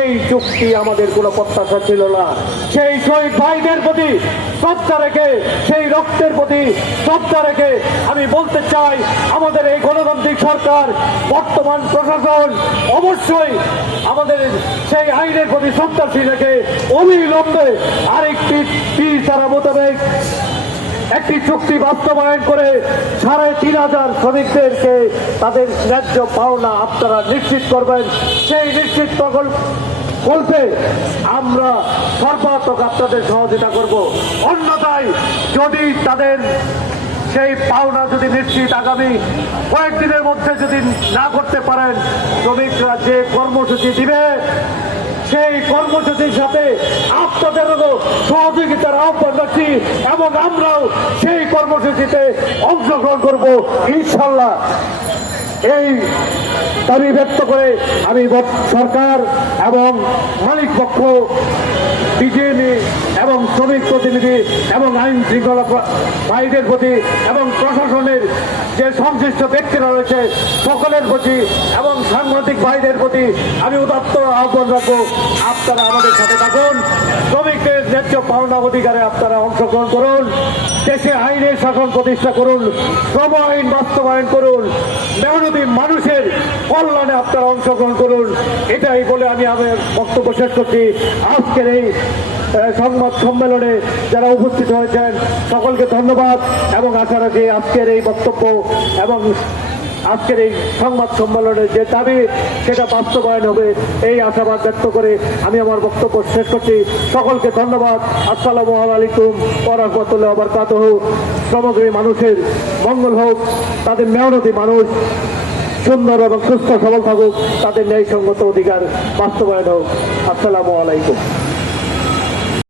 এই চুক্তি আমাদের কোনো প্রত্যাশা ছিল না। সেই শহীদ ভাইদের প্রতি শ্রদ্ধা রেখে, সেই রক্তের প্রতি শ্রদ্ধা রেখে আমি বলতে চাই, আমাদের এই গণতান্ত্রিক সরকার, বর্তমান প্রশাসন অবশ্যই আমাদের সেই আইনের প্রতি শ্রদ্ধাশীল রেখে অবিলম্বে আরেকটি ধারা মোতাবেক একটি চুক্তি বাস্তবায়ন করে ৩,৫০০ শ্রমিকদেরকে তাদের ন্যায্য পাওনা আপনারা নিশ্চিত করবেন। সেই নিশ্চিত প্রকল্পে আমরা সর্বাত্মক আপনাদের সহযোগিতা করব। অন্যথায় যদি তাদের সেই পাওনা যদি নিশ্চিত আগামী কয়েকদিনের মধ্যে যদি না করতে পারেন, শ্রমিকরা যে কর্মসূচি দিবে সেই কর্মসূচির সাথে আপনাদেরও সহযোগিতার আহ্বান রাখছি এবং আমরাও সেই কর্মসূচিতে অংশগ্রহণ করব ইনশাল্লাহ। এই দাবি ব্যক্ত করে আমি সরকার এবং মালিক পক্ষ, বিজেপি এবং শ্রমিক প্রতিনিধি এবং আইন শৃঙ্খলা ভাইদের প্রতি এবং প্রশাসনের যে সংশ্লিষ্ট ব্যক্তিরা রয়েছে সকলের প্রতি এবং সাংবাদিক ভাইদের প্রতি আমি উদাত্ত আহ্বান রাখবো, আপনারা আমাদের সাথে থাকুন। শ্রমিকদের ন্যায্য পাওনা অধিকারে আপনারা অংশগ্রহণ করুন, দেশে আইনের শাসন প্রতিষ্ঠা করুন, শ্রম আইন বাস্তবায়ন করুন, মেহনতি মানুষের কল্যাণে আপনারা অংশগ্রহণ করুন। এটাই বলে আমি আমার বক্তব্য শেষ করছি। আজকের এই সংবাদ সম্মেলনে যারা উপস্থিত হয়েছেন সকলকে ধন্যবাদ এবং আশা রাখি আজকের এই বক্তব্য এবং আজকের এই সংবাদ সম্মেলনের যে দাবি সেটা বাস্তবায়ন হবে, এই আশাবাদ ব্যক্ত করে আমি আমার বক্তব্য শেষ করছি। সকলকে ধন্যবাদ। আসসালামু আলাইকুম ওয়া রাহমাতুল্লাহি ওয়া বারাকাতুহু। সমগ্র মানুষের মঙ্গল হোক, তাদের মেহনতি মানুষ সুন্দর এবং সুস্থ সবল থাকুক, তাদের ন্যায়সঙ্গত অধিকার বাস্তবায়ন হোক। আসসালামু আলাইকুম।